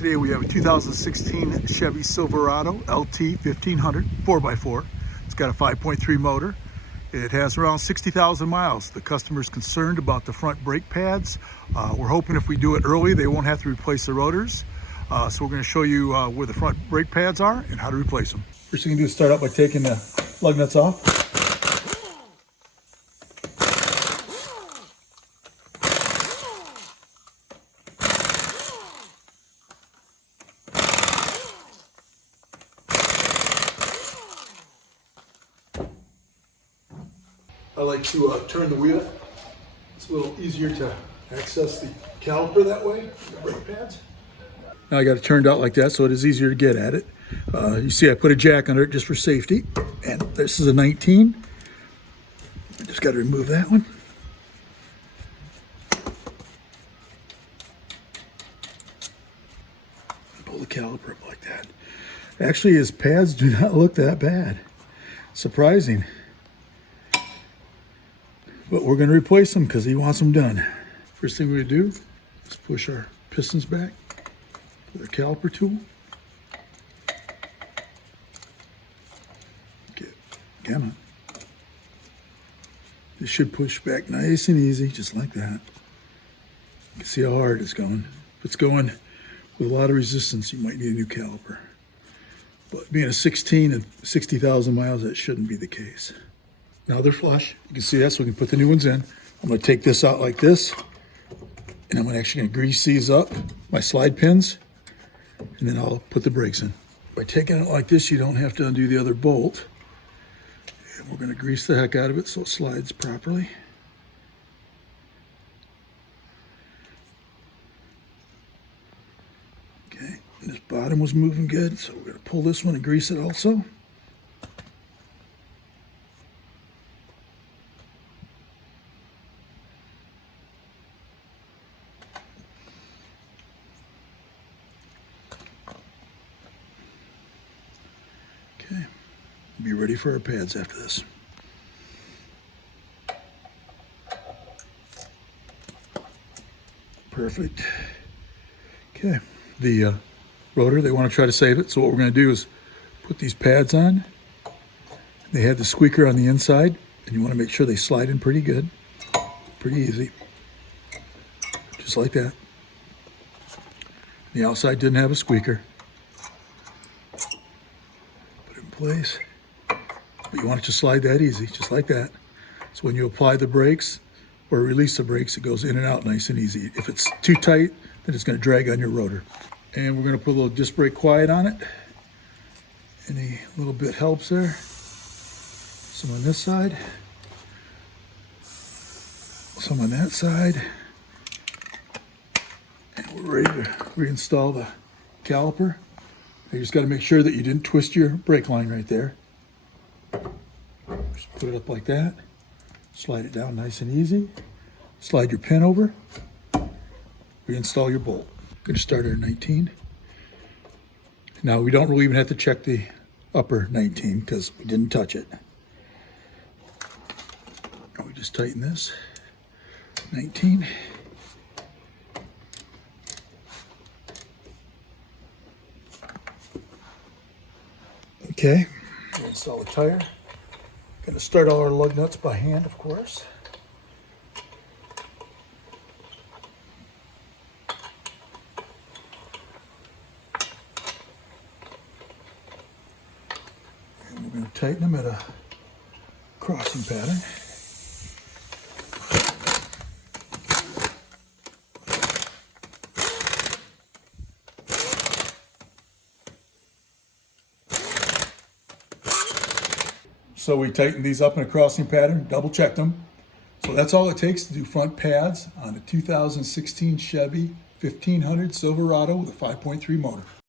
Today we have a 2016 Chevy Silverado LT 1500 4x4. It's got a 5.3 motor. It has around 60,000 miles. The customer's concerned about the front brake pads. We're hoping if we do it early, they won't have to replace the rotors. So we're going to show you where the front brake pads are and how to replace them. First thing you can do is start out by taking the lug nuts off. I like to turn the wheel. It's a little easier to access the caliper that way, the brake pads. Now I got it turned out like that so it is easier to get at it. You see I put a jack under it just for safety. And this is a 19. I just got to remove that one. Pull the caliper up like that. Actually, his pads do not look that bad. Surprising. But we're going to replace them because he wants them done. First thing we're going to do is push our pistons back with our caliper tool. Come on. This should push back nice and easy, just like that. You can see how hard it's going. If it's going with a lot of resistance, you might need a new caliper. But being a 16 and 60,000 miles, that shouldn't be the case. Now they're flush. You can see that, so we can put the new ones in. I'm going to take this out like this, and I'm actually going to grease these up, my slide pins, and then I'll put the brakes in. By taking it like this, you don't have to undo the other bolt. And we're going to grease the heck out of it so it slides properly. Okay, and this bottom was moving good, so we're going to pull this one and grease it also. Okay, be ready for our pads after this. Perfect. Okay, the rotor, they want to try to save it, so what we're going to do is put these pads on. They have the squeaker on the inside, and you want to make sure they slide in pretty good, pretty easy, just like that. The outside didn't have a squeaker. Place, but you want it to slide that easy, just like that. So when you apply the brakes or release the brakes, it goes in and out nice and easy. If it's too tight, then it's going to drag on your rotor. And we're going to put a little disc brake quiet on it. Any little bit helps there. Some on this side, some on that side, and we're ready to reinstall the caliper. You just got to make sure that you didn't twist your brake line right there. Just put it up like that. Slide it down nice and easy. Slide your pin over. Reinstall your bolt. Going to start our 19. Now we don't really even have to check the upper 19 because we didn't touch it. We just tighten this. 19. Okay, install the tire. Going to start all our lug nuts by hand, of course. And we're going to tighten them at a crossing pattern. So we tightened these up in a crossing pattern, double checked them. So that's all it takes to do front pads on a 2016 Chevy 1500 Silverado with a 5.3 motor.